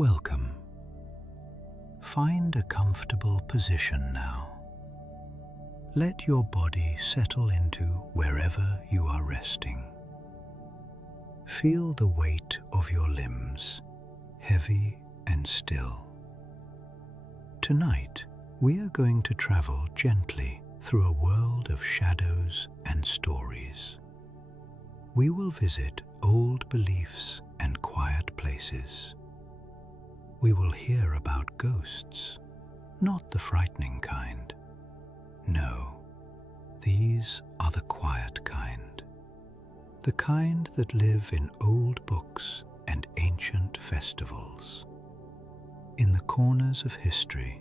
Welcome. Find a comfortable position now. Let your body settle into wherever you are resting. Feel the weight of your limbs, heavy and still. Tonight, we are going to travel gently through a world of shadows and stories. We will visit old beliefs and quiet places. We will hear about ghosts, not the frightening kind. No, these are the quiet kind. The kind that live in old books and ancient festivals. In the corners of history,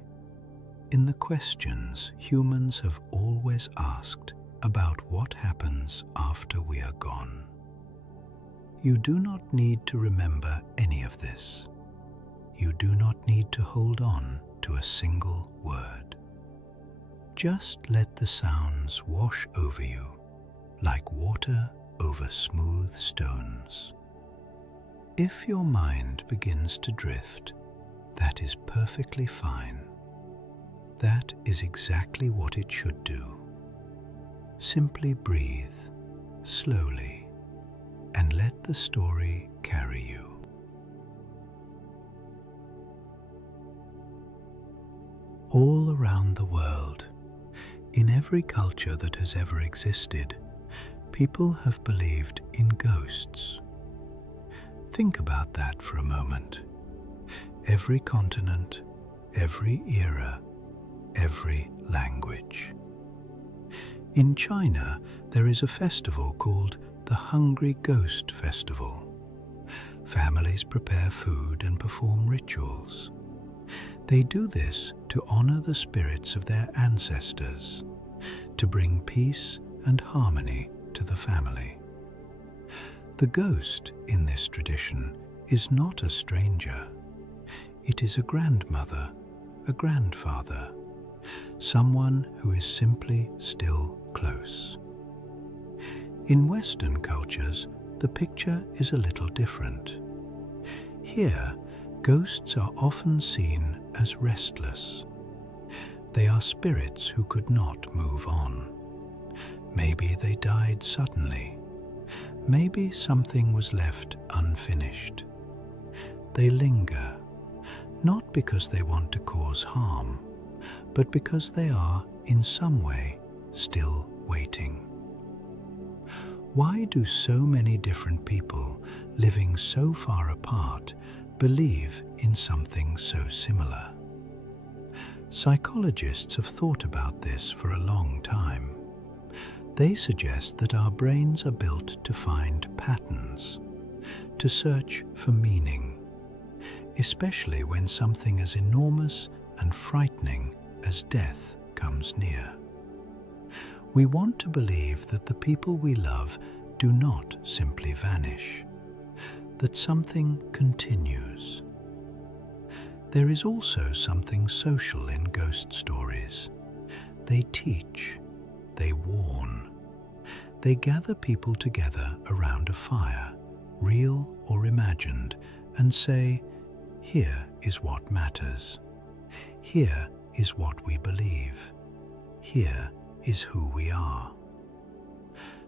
in the questions humans have always asked about what happens after we are gone. You do not need to remember any of this. You do not need to hold on to a single word. Just let the sounds wash over you like water over smooth stones. If your mind begins to drift, that is perfectly fine. That is exactly what it should do. Simply breathe slowly and let the story carry you. All around the world, in every culture that has ever existed, people have believed in ghosts. Think about that for a moment. Every continent, every era, every language. In China, there is a festival called the Hungry Ghost Festival. Families prepare food and perform rituals. They do this to honor the spirits of their ancestors, to bring peace and harmony to the family. The ghost in this tradition is not a stranger. It is a grandmother, a grandfather, someone who is simply still close. In Western cultures, the picture is a little different. Here, ghosts are often seen as restless. They are spirits who could not move on. Maybe they died suddenly. Maybe something was left unfinished. They linger, not because they want to cause harm, but because they are, in some way, still waiting. Why do so many different people living so far apart believe in something so similar? Psychologists have thought about this for a long time. They suggest that our brains are built to find patterns, to search for meaning, especially when something as enormous and frightening as death comes near. We want to believe that the people we love do not simply vanish, that something continues. There is also something social in ghost stories. They teach, they warn, they gather people together around a fire, real or imagined, and say, here is what matters. Here is what we believe. Here is who we are.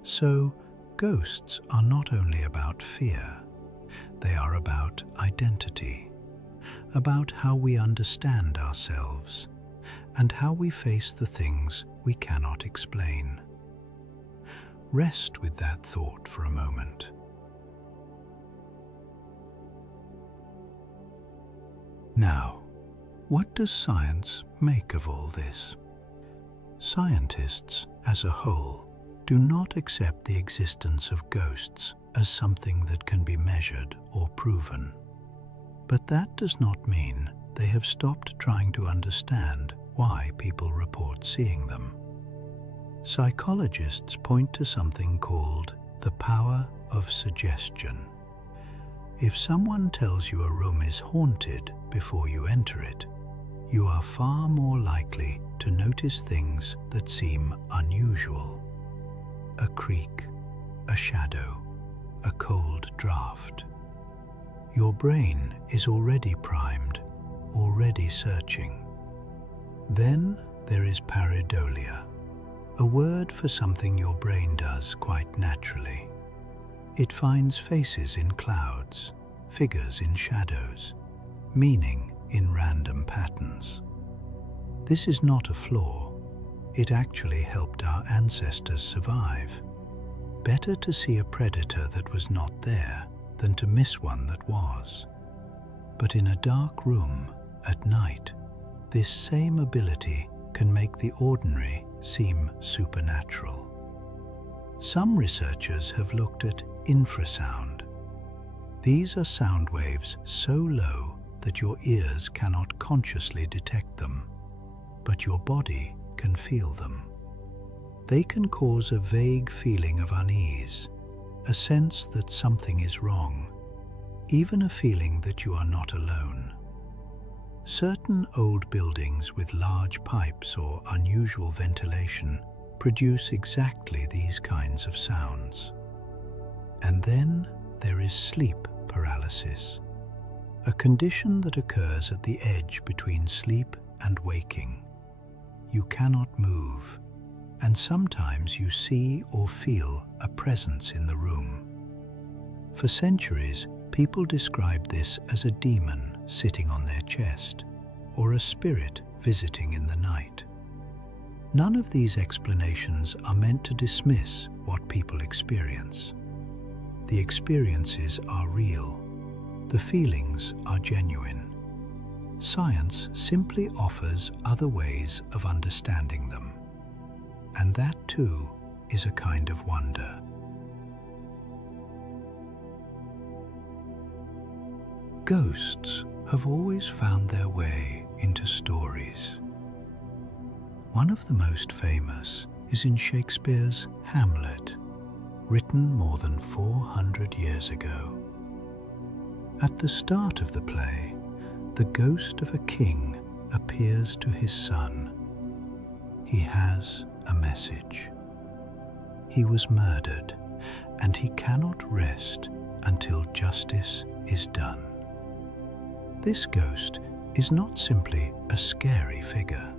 So, ghosts are not only about fear, they are about identity, about how we understand ourselves, and how we face the things we cannot explain. Rest with that thought for a moment. Now, what does science make of all this? Scientists, as a whole, do not accept the existence of ghosts as something that can be measured or proven. But that does not mean they have stopped trying to understand why people report seeing them. Psychologists point to something called the power of suggestion. If someone tells you a room is haunted before you enter it, you are far more likely to notice things that seem unusual. A creak, a shadow, a cold draft. Your brain is already primed, already searching. Then there is pareidolia, a word for something your brain does quite naturally. It finds faces in clouds, figures in shadows, meaning in random patterns. This is not a flaw. It actually helped our ancestors survive. Better to see a predator that was not there than to miss one that was. But in a dark room at night, this same ability can make the ordinary seem supernatural. Some researchers have looked at infrasound. These are sound waves so low that your ears cannot consciously detect them, but your body can feel them. They can cause a vague feeling of unease, a sense that something is wrong, even a feeling that you are not alone. Certain old buildings with large pipes or unusual ventilation produce exactly these kinds of sounds. And then there is sleep paralysis, a condition that occurs at the edge between sleep and waking. You cannot move, and sometimes you see or feel a presence in the room. For centuries, people described this as a demon sitting on their chest, or a spirit visiting in the night. None of these explanations are meant to dismiss what people experience. The experiences are real. The feelings are genuine. Science simply offers other ways of understanding them. And that too is a kind of wonder. Ghosts have always found their way into stories. One of the most famous is in Shakespeare's Hamlet, written more than 400 years ago. At the start of the play, the ghost of a king appears to his son. He has a message. He was murdered, and he cannot rest until justice is done. This ghost is not simply a scary figure.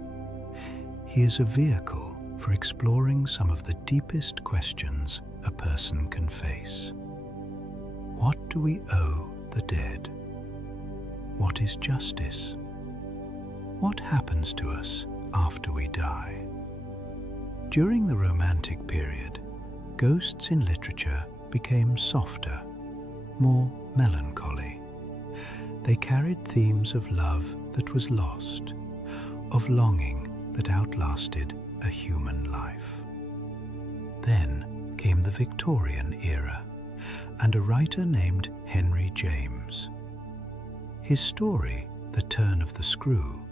He is a vehicle for exploring some of the deepest questions a person can face. What do we owe the dead? What is justice? What happens to us after we die? During the Romantic period, ghosts in literature became softer, more melancholy. They carried themes of love that was lost, of longing that outlasted a human life. Then came the Victorian era, and a writer named Henry James. His story, The Turn of the Screw,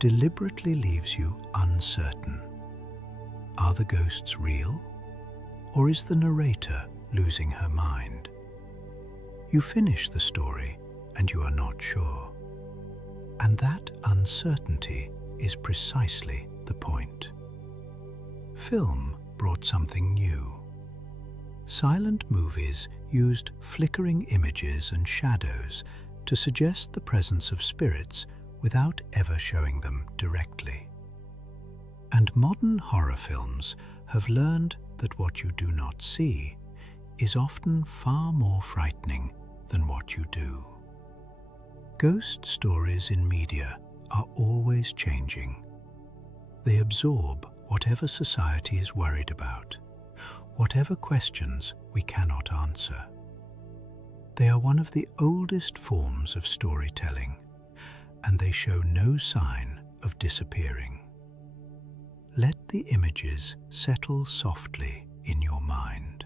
deliberately leaves you uncertain. Are the ghosts real? Or is the narrator losing her mind? You finish the story and you are not sure. And that uncertainty is precisely the point. Film brought something new. Silent movies used flickering images and shadows to suggest the presence of spirits without ever showing them directly. And modern horror films have learned that what you do not see is often far more frightening than what you do. Ghost stories in media are always changing. They absorb whatever society is worried about, whatever questions we cannot answer. They are one of the oldest forms of storytelling, and they show no sign of disappearing. Let the images settle softly in your mind.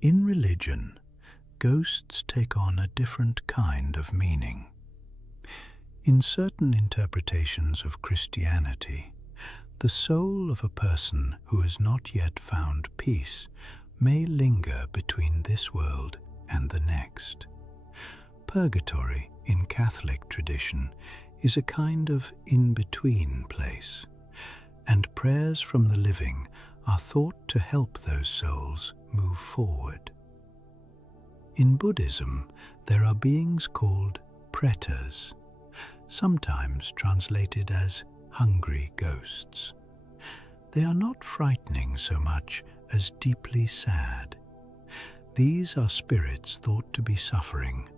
In religion, ghosts take on a different kind of meaning. In certain interpretations of Christianity, the soul of a person who has not yet found peace may linger between this world and the next. Purgatory in Catholic tradition is a kind of in-between place, and prayers from the living are thought to help those souls move forward. In Buddhism, there are beings called pretas, sometimes translated as hungry ghosts. They are not frightening so much as deeply sad. These are spirits thought to be suffering,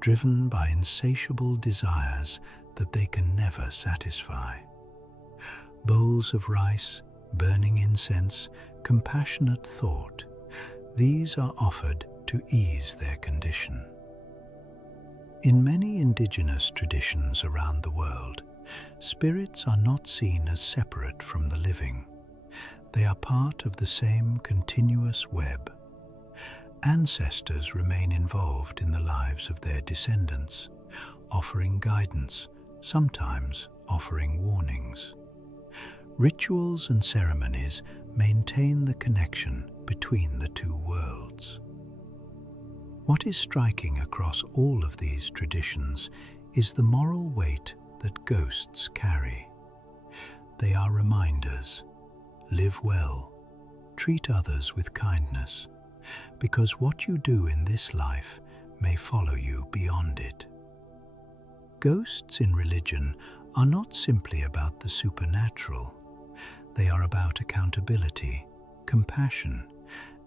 driven by insatiable desires that they can never satisfy. Bowls of rice, burning incense, compassionate thought, these are offered to ease their condition. In many indigenous traditions around the world, spirits are not seen as separate from the living. They are part of the same continuous web. Ancestors remain involved in the lives of their descendants, offering guidance, sometimes offering warnings. Rituals and ceremonies maintain the connection between the two worlds. What is striking across all of these traditions is the moral weight that ghosts carry. They are reminders: live well, treat others with kindness, because what you do in this life may follow you beyond it. Ghosts in religion are not simply about the supernatural. They are about accountability, compassion,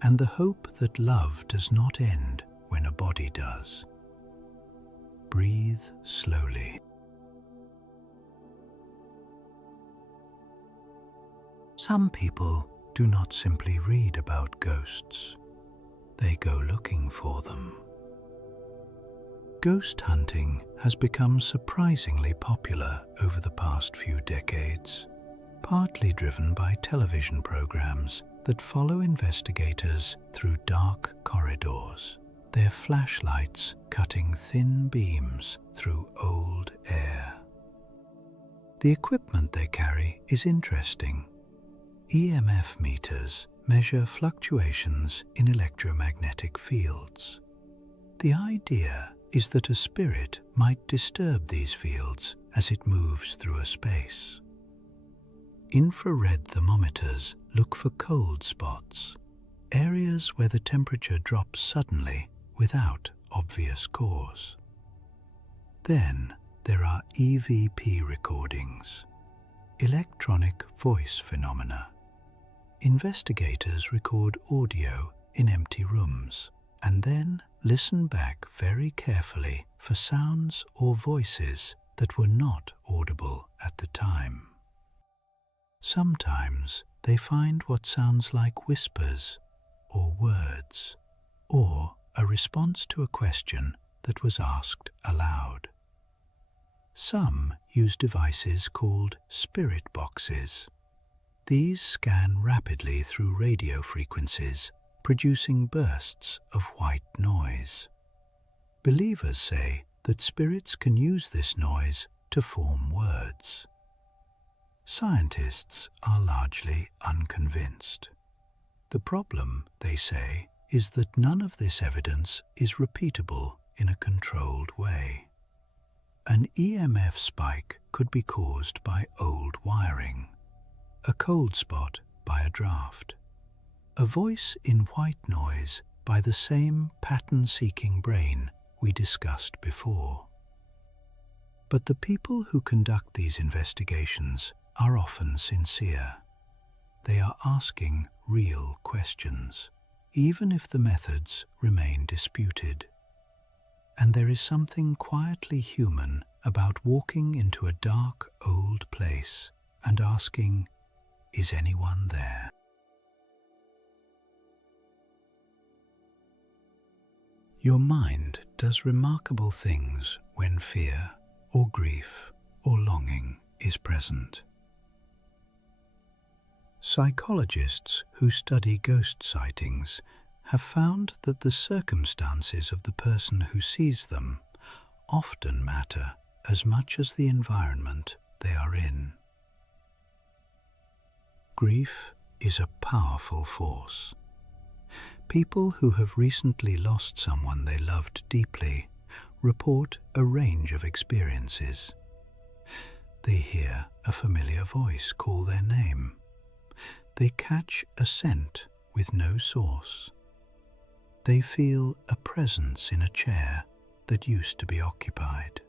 and the hope that love does not end when a body does. Breathe slowly. Some people do not simply read about ghosts. They go looking for them. Ghost hunting has become surprisingly popular over the past few decades, partly driven by television programs that follow investigators through dark corridors, their flashlights cutting thin beams through old air. The equipment they carry is interesting. EMF meters measure fluctuations in electromagnetic fields. The idea is that a spirit might disturb these fields as it moves through a space. Infrared thermometers look for cold spots, areas where the temperature drops suddenly without obvious cause. Then there are EVP recordings, electronic voice phenomena. Investigators record audio in empty rooms and then listen back very carefully for sounds or voices that were not audible at the time. Sometimes they find what sounds like whispers or words, or a response to a question that was asked aloud. Some use devices called spirit boxes. These scan rapidly through radio frequencies, producing bursts of white noise. Believers say that spirits can use this noise to form words. Scientists are largely unconvinced. The problem, they say, is that none of this evidence is repeatable in a controlled way. An EMF spike could be caused by old wiring, a cold spot by a draft, a voice in white noise by the same pattern-seeking brain we discussed before. But the people who conduct these investigations are often sincere. They are asking real questions, even if the methods remain disputed. And there is something quietly human about walking into a dark old place and asking, "Is anyone there?" Your mind does remarkable things when fear or grief or longing is present. Psychologists who study ghost sightings have found that the circumstances of the person who sees them often matter as much as the environment they are in. Grief is a powerful force. People who have recently lost someone they loved deeply report a range of experiences. They hear a familiar voice call their name. They catch a scent with no source. They feel a presence in a chair that used to be occupied.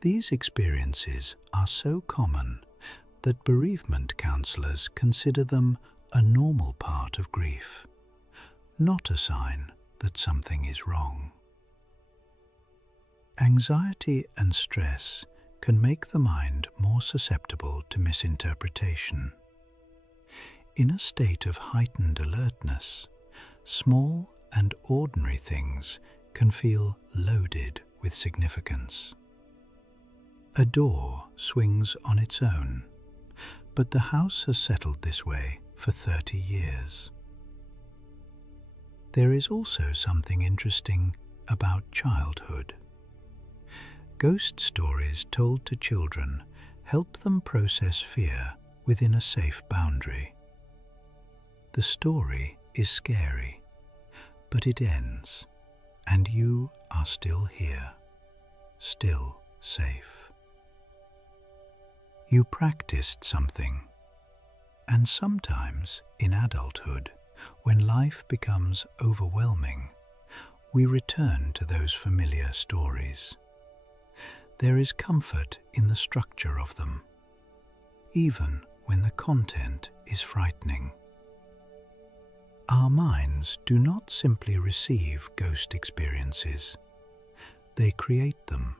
These experiences are so common that bereavement counselors consider them a normal part of grief, not a sign that something is wrong. Anxiety and stress can make the mind more susceptible to misinterpretation. In a state of heightened alertness, small and ordinary things can feel loaded with significance. A door swings on its own, but the house has settled this way for 30 years. There is also something interesting about childhood. Ghost stories told to children help them process fear within a safe boundary. The story is scary, but it ends, and you are still here, still safe. You practiced something, and sometimes in adulthood, when life becomes overwhelming, we return to those familiar stories. There is comfort in the structure of them, even when the content is frightening. Our minds do not simply receive ghost experiences. They create them,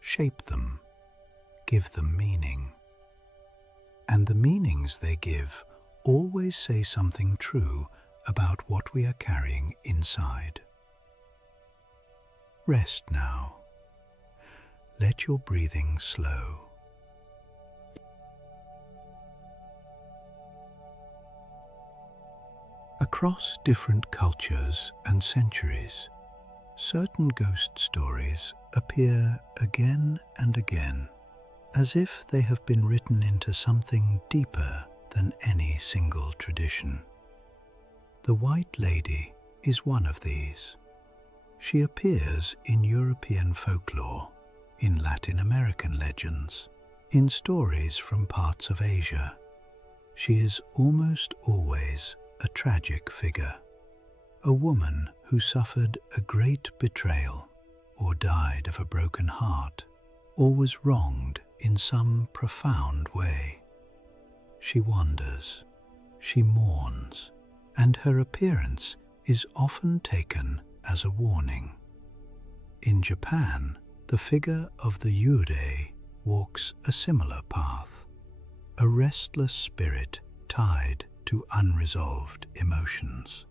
shape them, give them meaning. And the meanings they give always say something true about what we are carrying inside. Rest now. Let your breathing slow. Across different cultures and centuries, certain ghost stories appear again and again, as if they have been written into something deeper than any single tradition. The White Lady is one of these. She appears in European folklore, in Latin American legends, in stories from parts of Asia. She is almost always a tragic figure, a woman who suffered a great betrayal, or died of a broken heart, or was wronged in some profound way. She wanders, she mourns, and her appearance is often taken as a warning. In Japan, the figure of the Yurei walks a similar path, a restless spirit tied to unresolved emotions.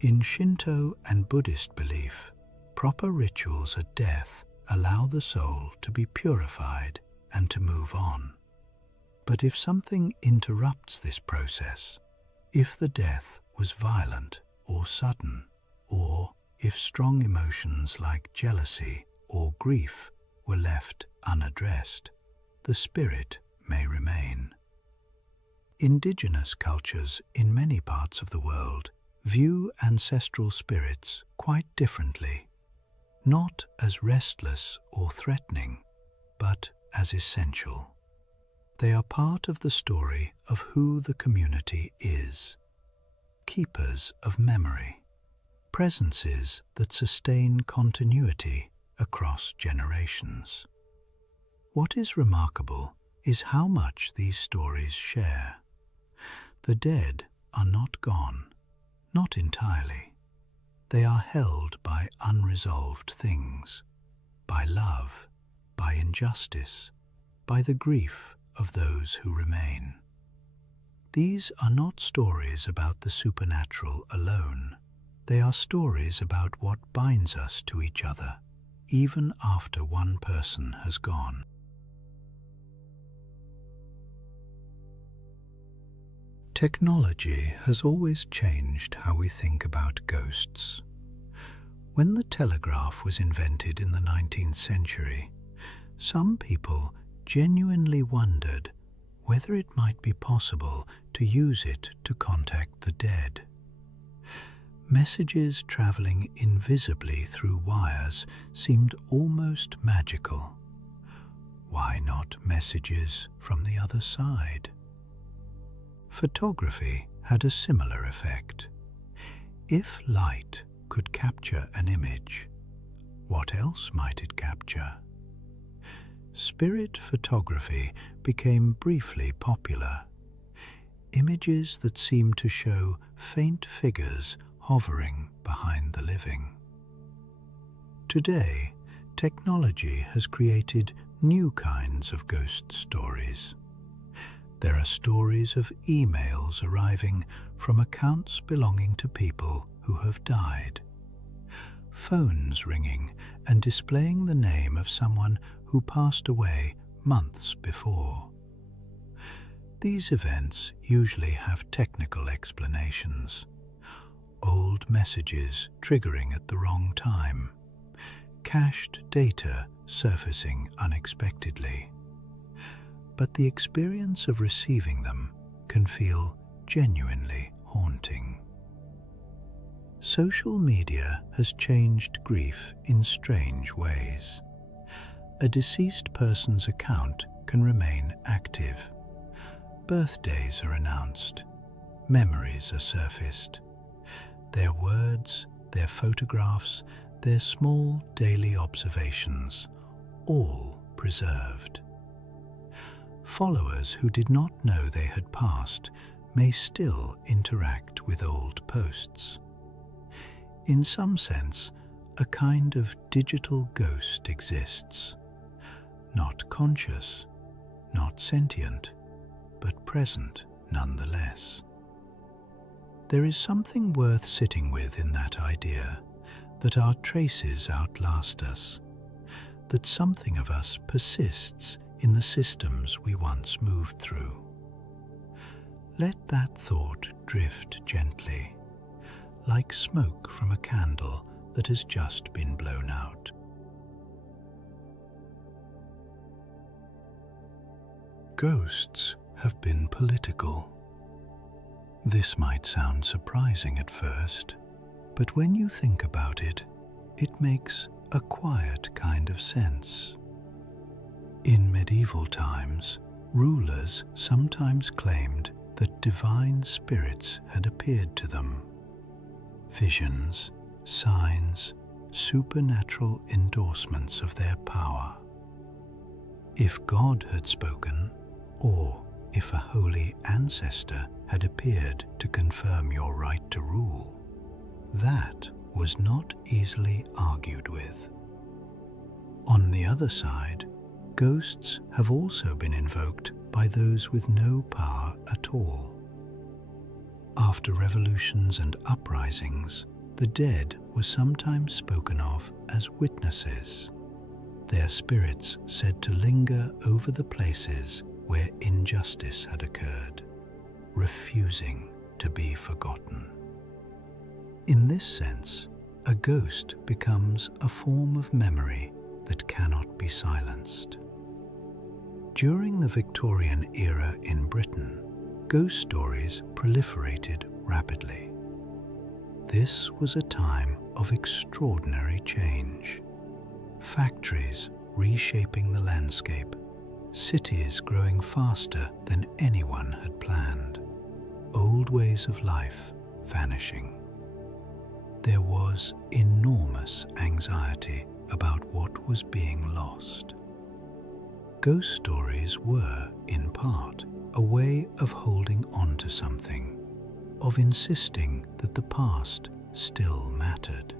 In Shinto and Buddhist belief, proper rituals at death allow the soul to be purified and to move on. But if something interrupts this process, if the death was violent or sudden, or if strong emotions like jealousy or grief were left unaddressed, the spirit may remain. Indigenous cultures in many parts of the world view ancestral spirits quite differently, not as restless or threatening, but as essential. They are part of the story of who the community is, keepers of memory, presences that sustain continuity across generations. What is remarkable is how much these stories share. The dead are not gone, not entirely. They are held by unresolved things, by love, by injustice, by the grief of those who remain. These are not stories about the supernatural alone. They are stories about what binds us to each other, even after one person has gone. Technology has always changed how we think about ghosts. When the telegraph was invented in the 19th century, some people genuinely wondered whether it might be possible to use it to contact the dead. Messages traveling invisibly through wires seemed almost magical. Why not messages from the other side? Photography had a similar effect. If light could capture an image, what else might it capture? Spirit photography became briefly popular. Images that seemed to show faint figures hovering behind the living. Today, technology has created new kinds of ghost stories. There are stories of emails arriving from accounts belonging to people who have died, phones ringing and displaying the name of someone who passed away months before. These events usually have technical explanations. Old messages triggering at the wrong time, cached data surfacing unexpectedly. But the experience of receiving them can feel genuinely haunting. Social media has changed grief in strange ways. A deceased person's account can remain active. Birthdays are announced. Memories are surfaced. Their words, their photographs, their small daily observations, all preserved. Followers who did not know they had passed may still interact with old posts. In some sense, a kind of digital ghost exists, not conscious, not sentient, but present nonetheless. There is something worth sitting with in that idea that our traces outlast us, that something of us persists in the systems we once moved through. Let that thought drift gently, like smoke from a candle that has just been blown out. Ghosts have been political. This might sound surprising at first, but when you think about it, it makes a quiet kind of sense. In medieval times, rulers sometimes claimed that divine spirits had appeared to them. Visions, signs, supernatural endorsements of their power. If God had spoken, or if a holy ancestor had appeared to confirm your right to rule, that was not easily argued with. On the other side, ghosts have also been invoked by those with no power at all. After revolutions and uprisings, the dead were sometimes spoken of as witnesses, their spirits said to linger over the places where injustice had occurred, refusing to be forgotten. In this sense, a ghost becomes a form of memory that cannot be silenced. During the Victorian era in Britain, ghost stories proliferated rapidly. This was a time of extraordinary change. Factories reshaping the landscape, cities growing faster than anyone had planned, old ways of life vanishing. There was enormous anxiety about what was being lost. Ghost stories were, in part, a way of holding on to something, of insisting that the past still mattered.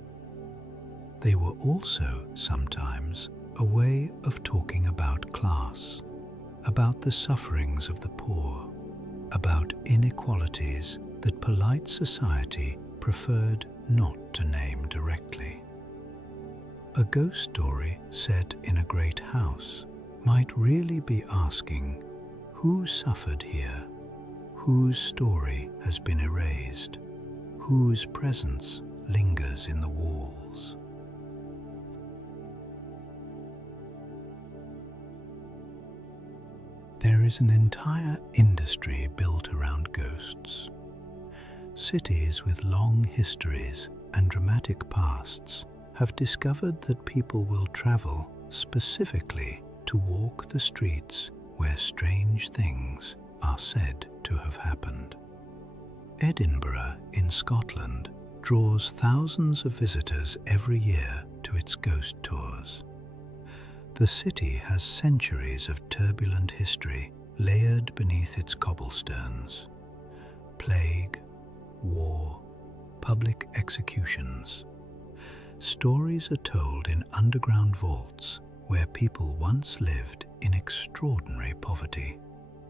They were also sometimes a way of talking about class, about the sufferings of the poor, about inequalities that polite society preferred not to name directly. A ghost story set in a great house might really be asking, who suffered here? Whose story has been erased? Whose presence lingers in the walls? There is an entire industry built around ghosts. Cities with long histories and dramatic pasts have discovered that people will travel specifically to walk the streets where strange things are said to have happened. Edinburgh in Scotland draws thousands of visitors every year to its ghost tours. The city has centuries of turbulent history layered beneath its cobblestones. Plague, war, public executions. Stories are told in underground vaults where people once lived in extraordinary poverty,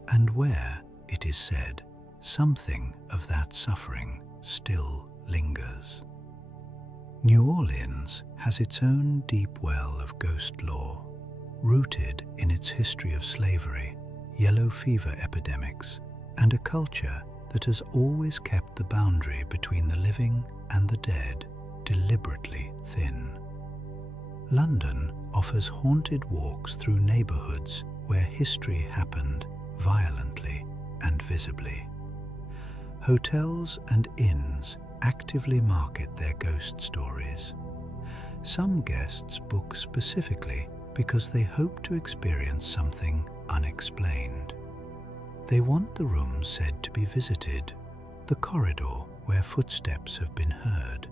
and where, it is said, something of that suffering still lingers. New Orleans has its own deep well of ghost lore, rooted in its history of slavery, yellow fever epidemics, and a culture that has always kept the boundary between the living and the dead deliberately thin. London offers haunted walks through neighborhoods where history happened violently and visibly. Hotels and inns actively market their ghost stories. Some guests book specifically because they hope to experience something unexplained. They want the room said to be visited, the corridor where footsteps have been heard.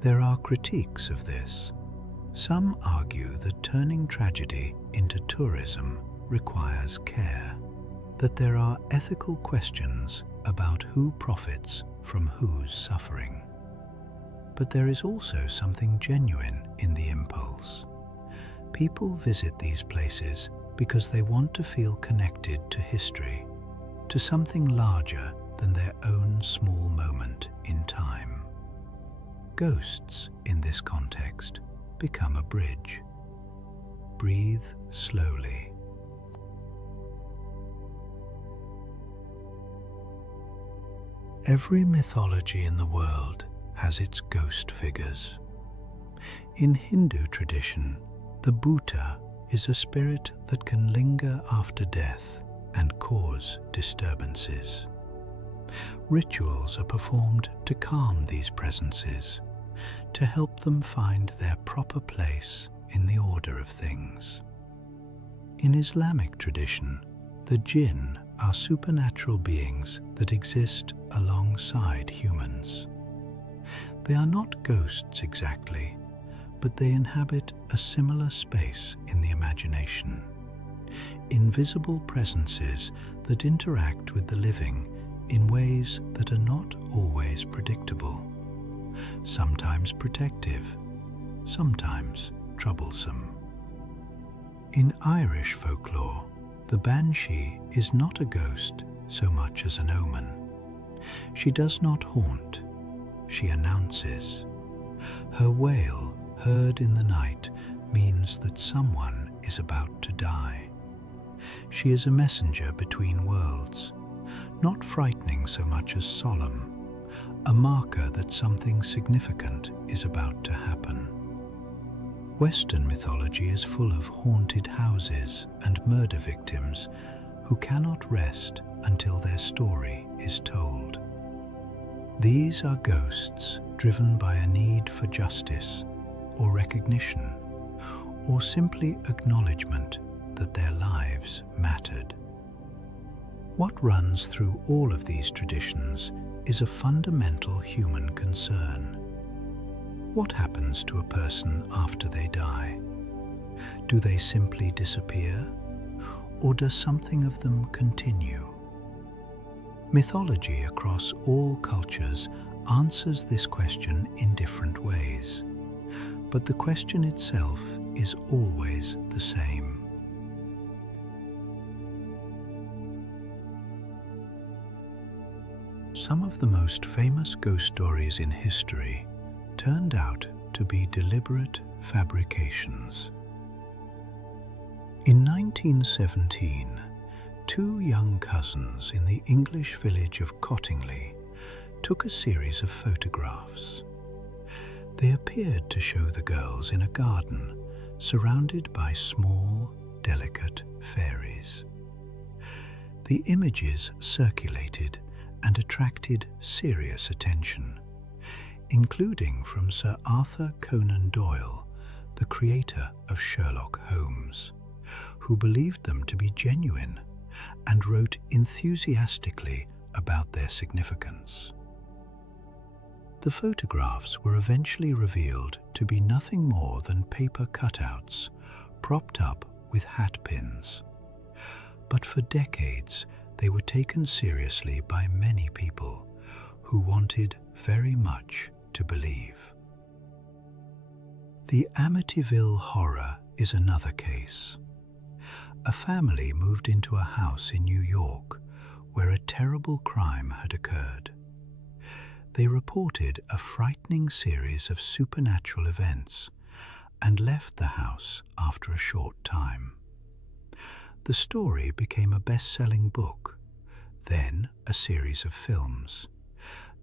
There are critiques of this. Some argue that turning tragedy into tourism requires care, that there are ethical questions about who profits from whose suffering. But there is also something genuine in the impulse. People visit these places because they want to feel connected to history, to something larger than their own small moment in time. Ghosts, in this context, become a bridge. Breathe slowly. Every mythology in the world has its ghost figures. In Hindu tradition, the Bhuta is a spirit that can linger after death and cause disturbances. Rituals are performed to calm these presences, to help them find their proper place in the order of things. In Islamic tradition, the jinn are supernatural beings that exist alongside humans. They are not ghosts exactly, but they inhabit a similar space in the imagination. Invisible presences that interact with the living in ways that are not always predictable, sometimes protective, sometimes troublesome. In Irish folklore, the banshee is not a ghost so much as an omen. She does not haunt, she announces. Her wail, heard in the night, means that someone is about to die. She is a messenger between worlds, not frightening so much as solemn, a marker that something significant is about to happen. Western mythology is full of haunted houses and murder victims who cannot rest until their story is told. These are ghosts driven by a need for justice or recognition, or simply acknowledgement that their lives mattered. What runs through all of these traditions is a fundamental human concern. What happens to a person after they die? Do they simply disappear, or does something of them continue? Mythology across all cultures answers this question in different ways, but the question itself is always the same. Some of the most famous ghost stories in history turned out to be deliberate fabrications. In 1917, two young cousins in the English village of Cottingley took a series of photographs. They appeared to show the girls in a garden surrounded by small, delicate fairies. The images circulated and attracted serious attention, including from Sir Arthur Conan Doyle, the creator of Sherlock Holmes, who believed them to be genuine and wrote enthusiastically about their significance. The photographs were eventually revealed to be nothing more than paper cutouts propped up with hat pins. But for decades, they were taken seriously by many people who wanted very much to believe. The Amityville Horror is another case. A family moved into a house in New York where a terrible crime had occurred. They reported a frightening series of supernatural events and left the house after a short time. The story became a best-selling book, then a series of films,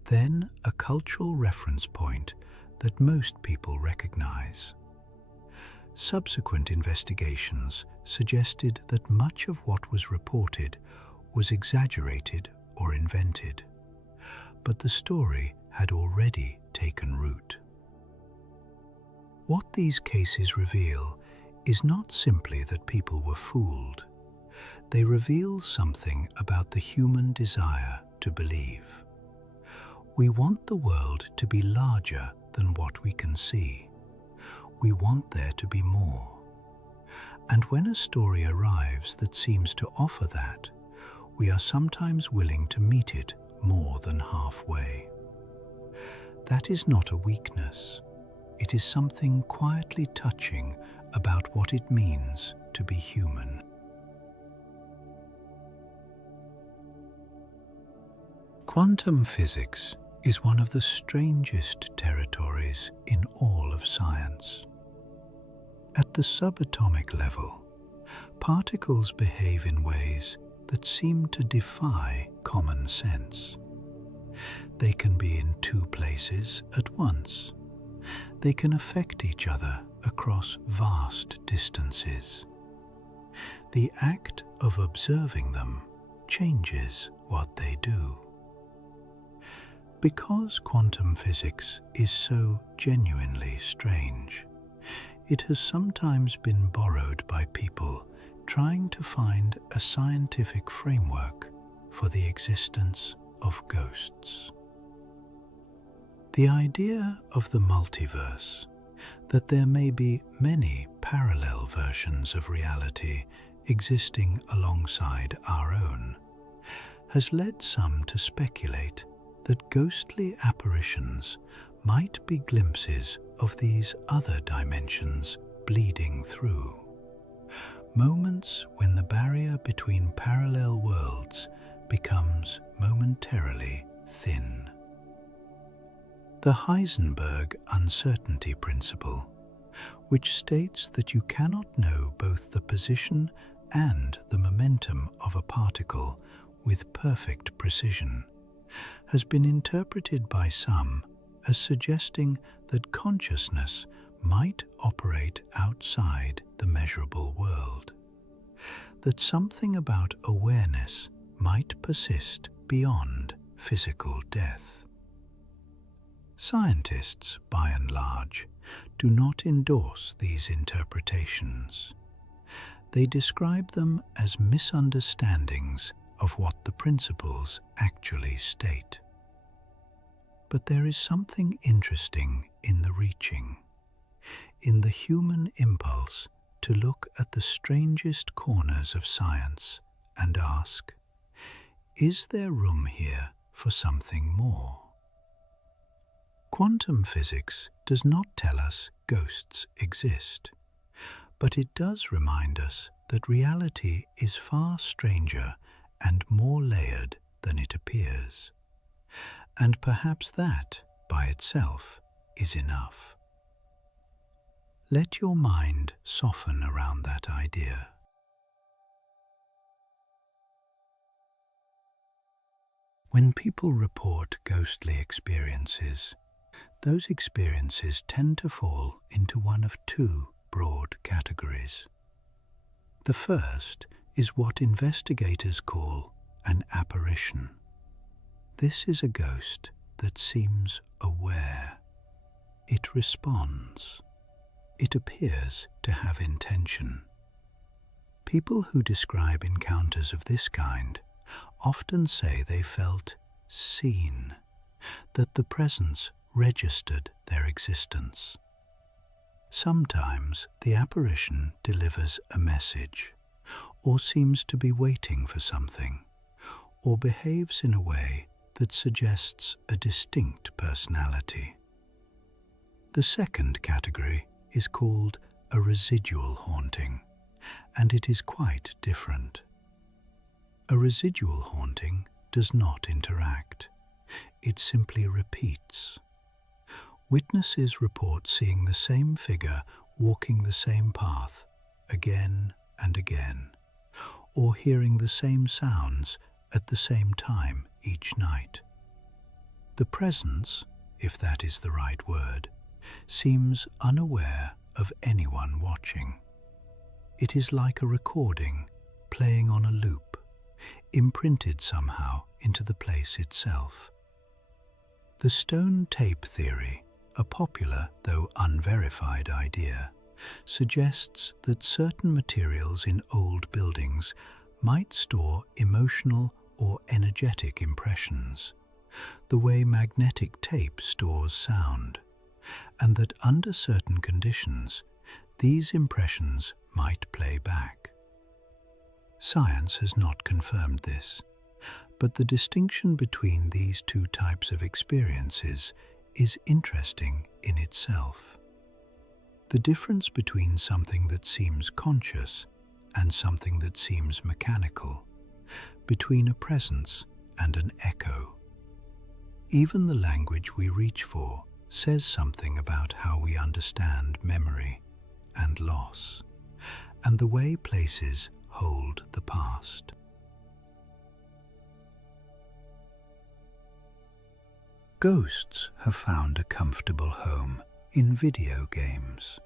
then a cultural reference point that most people recognize. Subsequent investigations suggested that much of what was reported was exaggerated or invented, but the story had already taken root. What these cases reveal is not simply that people were fooled. They reveal something about the human desire to believe. We want the world to be larger than what we can see. We want there to be more. And when a story arrives that seems to offer that, we are sometimes willing to meet it more than halfway. That is not a weakness. It is something quietly touching about what it means to be human. Quantum physics is one of the strangest territories in all of science. At the subatomic level, particles behave in ways that seem to defy common sense. They can be in two places at once. They can affect each other across vast distances. The act of observing them changes what they do. Because quantum physics is so genuinely strange, it has sometimes been borrowed by people trying to find a scientific framework for the existence of ghosts. The idea of the multiverse, that there may be many parallel versions of reality existing alongside our own, has led some to speculate that ghostly apparitions might be glimpses of these other dimensions bleeding through. Moments when the barrier between parallel worlds becomes momentarily thin. The Heisenberg uncertainty principle, which states that you cannot know both the position and the momentum of a particle with perfect precision, has been interpreted by some as suggesting that consciousness might operate outside the measurable world, that something about awareness might persist beyond physical death. Scientists, by and large, do not endorse these interpretations. They describe them as misunderstandings of what the principles actually state. But there is something interesting in the reaching, in the human impulse to look at the strangest corners of science and ask, is there room here for something more? Quantum physics does not tell us ghosts exist, but it does remind us that reality is far stranger and more layered than it appears. And perhaps that, by itself, is enough. Let your mind soften around that idea. When people report ghostly experiences, those experiences tend to fall into one of two broad categories. The first is what investigators call an apparition. This is a ghost that seems aware. It responds. It appears to have intention. People who describe encounters of this kind often say they felt seen, that the presence registered their existence. Sometimes the apparition delivers a message, or seems to be waiting for something, or behaves in a way that suggests a distinct personality. The second category is called a residual haunting, and it is quite different. A residual haunting does not interact, it simply repeats. Witnesses report seeing the same figure walking the same path again and again, or hearing the same sounds at the same time each night. The presence, if that is the right word, seems unaware of anyone watching. It is like a recording playing on a loop, imprinted somehow into the place itself. The stone tape theory, a popular though unverified idea, suggests that certain materials in old buildings might store emotional or energetic impressions, the way magnetic tape stores sound, and that under certain conditions, these impressions might play back. Science has not confirmed this, but the distinction between these two types of experiences is interesting in itself. The difference between something that seems conscious and something that seems mechanical, between a presence and an echo. Even the language we reach for says something about how we understand memory and loss, and the way places hold the past. Ghosts have found a comfortable home in video games.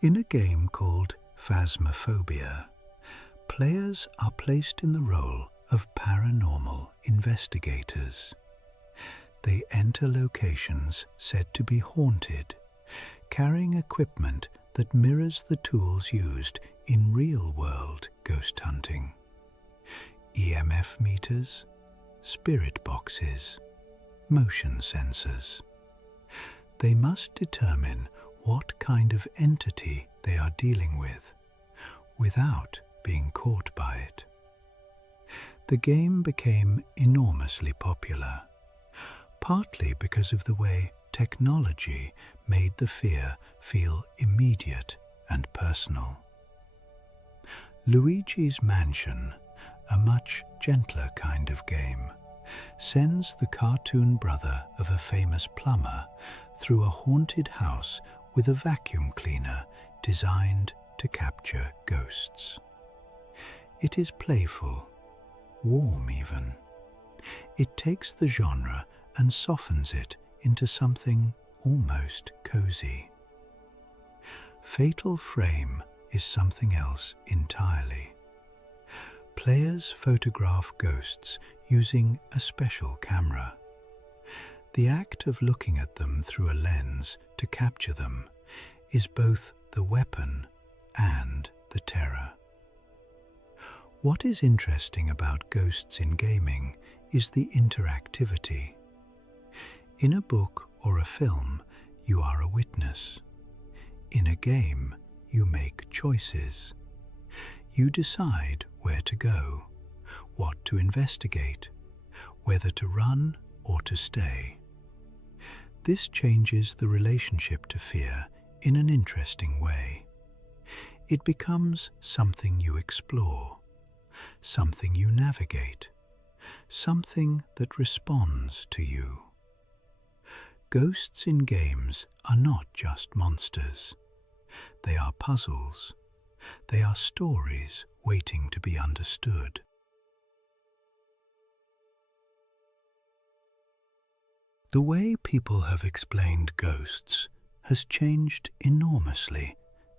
In a game called Phasmophobia, players are placed in the role of paranormal investigators. They enter locations said to be haunted, carrying equipment that mirrors the tools used in real-world ghost hunting. EMF meters, spirit boxes, motion sensors. They must determine what kind of entity they are dealing with, without being caught by it. The game became enormously popular, partly because of the way technology made the fear feel immediate and personal. Luigi's Mansion, a much gentler kind of game, sends the cartoon brother of a famous plumber through a haunted house with a vacuum cleaner designed to capture ghosts. It is playful, warm even. It takes the genre and softens it into something almost cozy. Fatal Frame is something else entirely. Players photograph ghosts using a special camera. The act of looking at them through a lens to capture them is both the weapon and the terror. What is interesting about ghosts in gaming is the interactivity. In a book or a film, you are a witness. In a game, you make choices. You decide where to go, what to investigate, whether to run or to stay. This changes the relationship to fear in an interesting way. It becomes something you explore, something you navigate, something that responds to you. Ghosts in games are not just monsters. They are puzzles. They are stories waiting to be understood. The way people have explained ghosts has changed enormously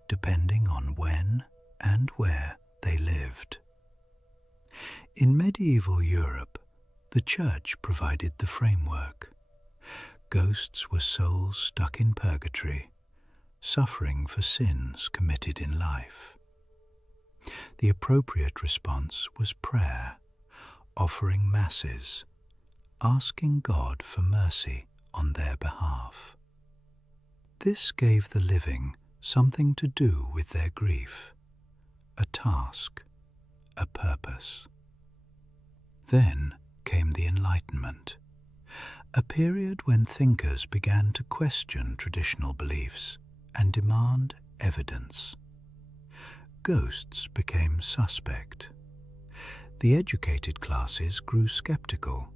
depending on when and where they lived. In medieval Europe, the Church provided the framework. Ghosts were souls stuck in purgatory, suffering for sins committed in life. The appropriate response was prayer, offering masses, asking God for mercy on their behalf. This gave the living something to do with their grief, a task, a purpose. Then came the Enlightenment, a period when thinkers began to question traditional beliefs and demand evidence. Ghosts became suspect. The educated classes grew skeptical,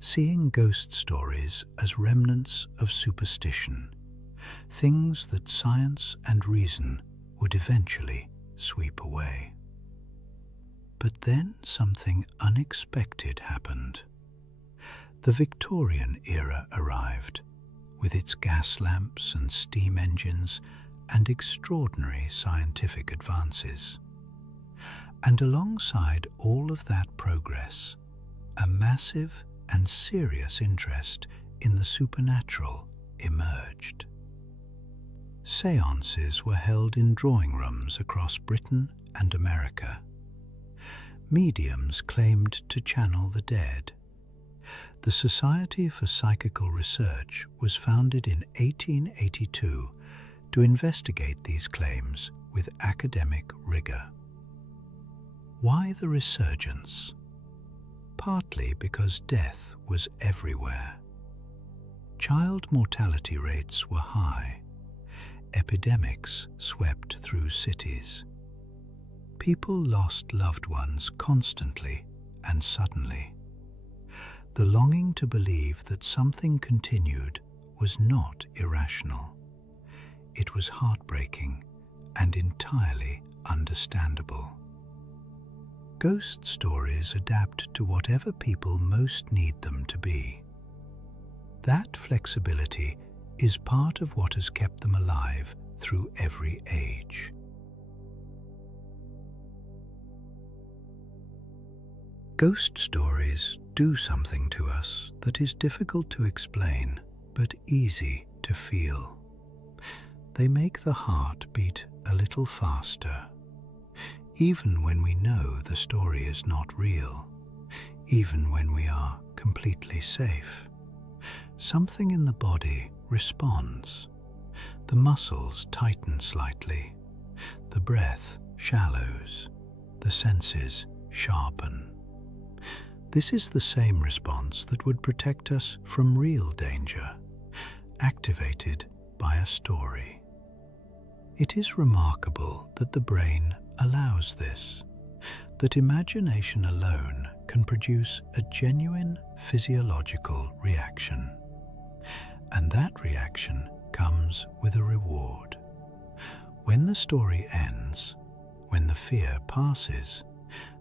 seeing ghost stories as remnants of superstition, things that science and reason would eventually sweep away. But then something unexpected happened. The Victorian era arrived, with its gas lamps and steam engines and extraordinary scientific advances. And alongside all of that progress, a massive and serious interest in the supernatural emerged. Séances were held in drawing rooms across Britain and America. Mediums claimed to channel the dead. The Society for Psychical Research was founded in 1882 to investigate these claims with academic rigor. Why the resurgence? Partly because death was everywhere. Child mortality rates were high. Epidemics swept through cities. People lost loved ones constantly and suddenly. The longing to believe that something continued was not irrational. It was heartbreaking and entirely understandable. Ghost stories adapt to whatever people most need them to be. That flexibility is part of what has kept them alive through every age. Ghost stories do something to us that is difficult to explain but easy to feel. They make the heart beat a little faster, even when we know the story is not real, even when we are completely safe. Something in the body responds. The muscles tighten slightly, the breath shallows, the senses sharpen. This is the same response that would protect us from real danger, activated by a story. It is remarkable that the brain allows this, that imagination alone can produce a genuine physiological reaction. And that reaction comes with a reward. When the story ends, when the fear passes,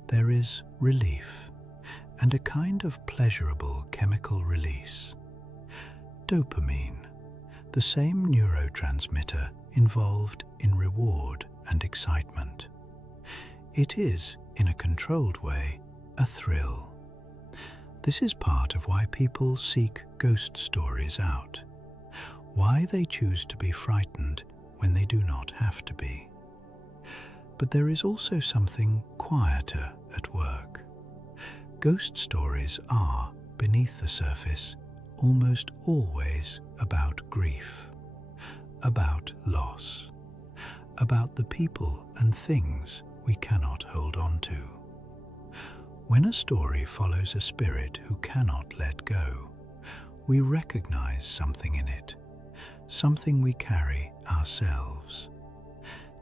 there is relief and a kind of pleasurable chemical release. Dopamine, the same neurotransmitter involved in reward and excitement. It is, in a controlled way, a thrill. This is part of why people seek ghost stories out, why they choose to be frightened when they do not have to be. But there is also something quieter at work. Ghost stories are, beneath the surface, almost always about grief, about loss, about the people and things we cannot hold on to. When a story follows a spirit who cannot let go, we recognize something in it, something we carry ourselves.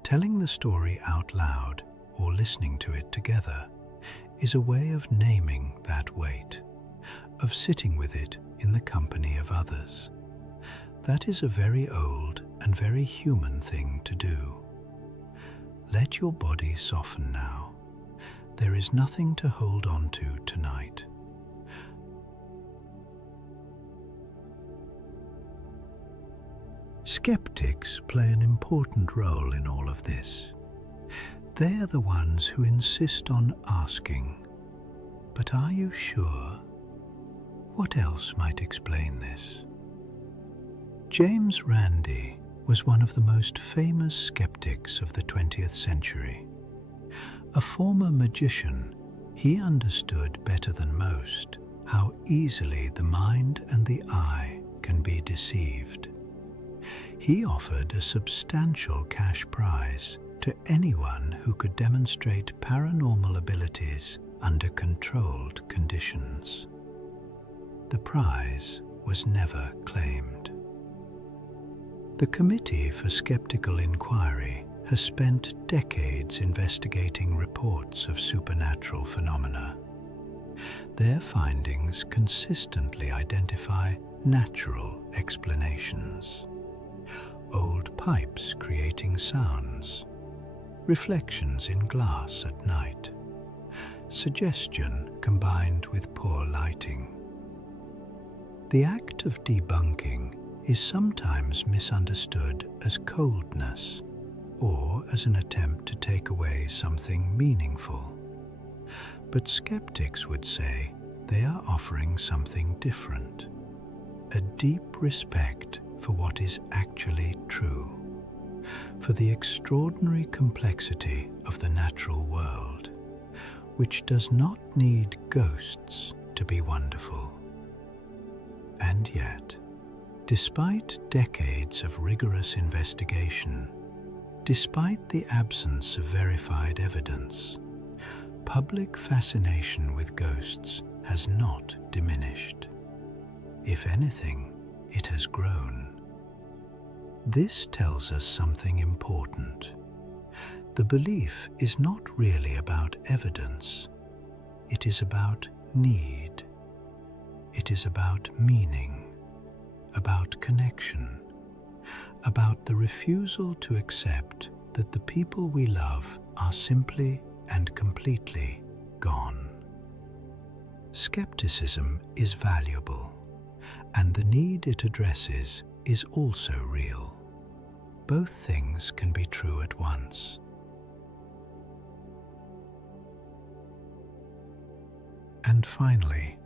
Telling the story out loud or listening to it together is a way of naming that weight, of sitting with it in the company of others. That is a very old and very human thing to do. Let your body soften now. There is nothing to hold on to tonight. Skeptics play an important role in all of this. They are the ones who insist on asking, "But are you sure? What else might explain this?" James Randi was one of the most famous skeptics of the 20th century. A former magician, he understood better than most how easily the mind and the eye can be deceived. He offered a substantial cash prize to anyone who could demonstrate paranormal abilities under controlled conditions. The prize was never claimed. The Committee for Skeptical Inquiry has spent decades investigating reports of supernatural phenomena. Their findings consistently identify natural explanations. Old pipes creating sounds, reflections in glass at night, suggestion combined with poor lighting. The act of debunking is sometimes misunderstood as coldness or as an attempt to take away something meaningful. But skeptics would say they are offering something different, a deep respect for what is actually true, for the extraordinary complexity of the natural world, which does not need ghosts to be wonderful. And yet, despite decades of rigorous investigation, despite the absence of verified evidence, public fascination with ghosts has not diminished. If anything, it has grown. This tells us something important. The belief is not really about evidence. It is about need. It is about meaning, about connection, about the refusal to accept that the people we love are simply and completely gone. Skepticism is valuable, and the need it addresses is also real. Both things can be true at once. And finally,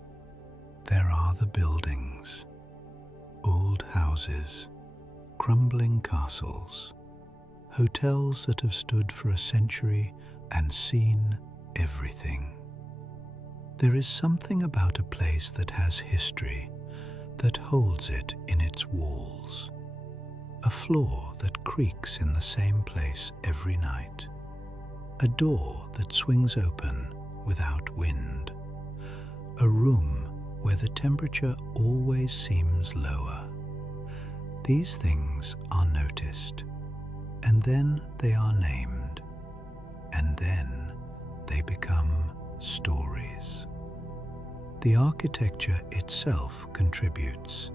there are the buildings, old houses, crumbling castles, hotels that have stood for a century and seen everything. There is something about a place that has history that holds it in its walls, a floor that creaks in the same place every night, a door that swings open without wind, a room where the temperature always seems lower. These things are noticed, and then they are named, and then they become stories. The architecture itself contributes.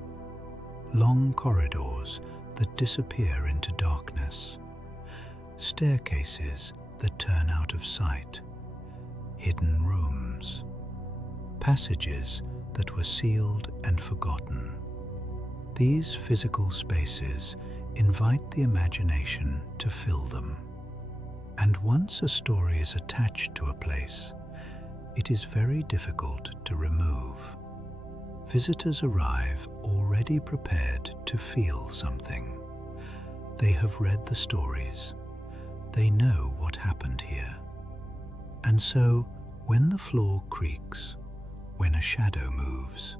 Long corridors that disappear into darkness, staircases that turn out of sight, hidden rooms, passages that were sealed and forgotten. These physical spaces invite the imagination to fill them. And once a story is attached to a place, it is very difficult to remove. Visitors arrive already prepared to feel something. They have read the stories. They know what happened here. And so, when the floor creaks, when a shadow moves,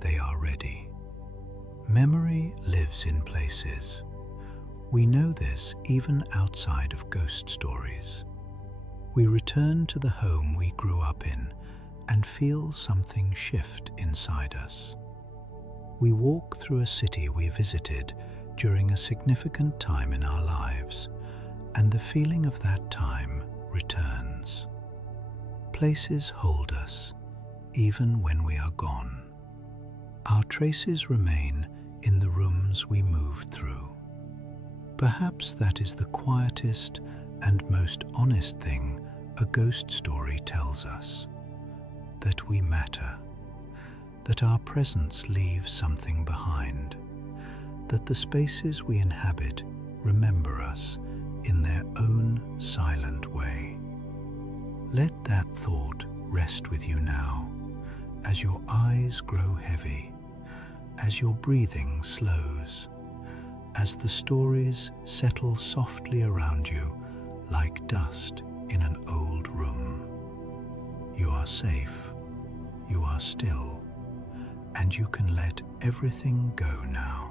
they are ready. Memory lives in places. We know this even outside of ghost stories. We return to the home we grew up in and feel something shift inside us. We walk through a city we visited during a significant time in our lives, and the feeling of that time returns. Places hold us, even when we are gone. Our traces remain in the rooms we moved through. Perhaps that is the quietest and most honest thing a ghost story tells us, that we matter, that our presence leaves something behind, that the spaces we inhabit remember us in their own silent way. Let that thought rest with you now, as your eyes grow heavy, as your breathing slows, as the stories settle softly around you like dust in an old room. You are safe, you are still, and you can let everything go now.